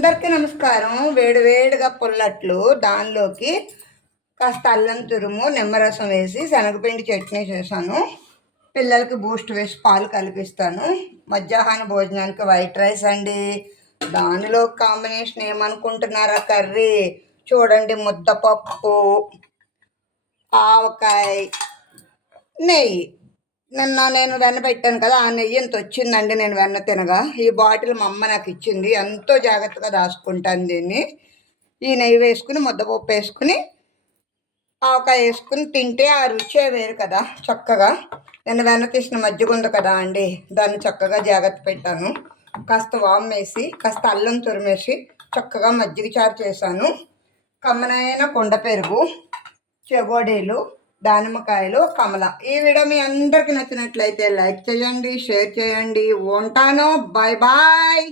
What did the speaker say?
అందరికీ నమస్కారం. వేడివేడిగా పుల్లట్లు, దానిలోకి కాస్త అల్లం తురుము, నిమ్మరసం వేసి శనగపిండి చట్నీ చేశాను. పిల్లలకి బూస్ట్ వేసి పాలు కలిపిస్తాను. మధ్యాహ్న భోజనానికి వైట్ రైస్ అండి. దానిలో కాంబినేషన్ ఏమనుకుంటున్నారా? కర్రీ చూడండి, ముద్దపప్పు, ఆవకాయ, నెయ్యి. నిన్న నేను వెన్న పెట్టాను కదా, ఆ నెయ్యి ఎంత వచ్చిందండి. నేను వెన్న తినగా ఈ బాటిల్ మా అమ్మ నాకు ఇచ్చింది. ఎంతో జాగ్రత్తగా దాచుకుంటాను దీన్ని. ఈ నెయ్యి వేసుకుని, ముద్దపప్పు వేసుకుని, ఆవకాయ వేసుకుని తింటే ఆ రుచే వేరు కదా. చక్కగా నేను వెన్న తీసిన మజ్జిగ ఉంది కదా అండి, దాన్ని చక్కగా జాగ్రత్త పెట్టాను. కాస్త వామ్ వేసి, కాస్త అల్లం తురిమేసి చక్కగా మజ్జిగ చారు చేశాను. కమ్మనైన కుండ పెరుగు, చెగోడీలు, దానిమ్మకాయలు, కమల. ఈ వీడియో మీ అందరికీ నచ్చినట్లయితే లైక్ చేయండి, షేర్ చేయండి. ఉంటాను. Bye bye.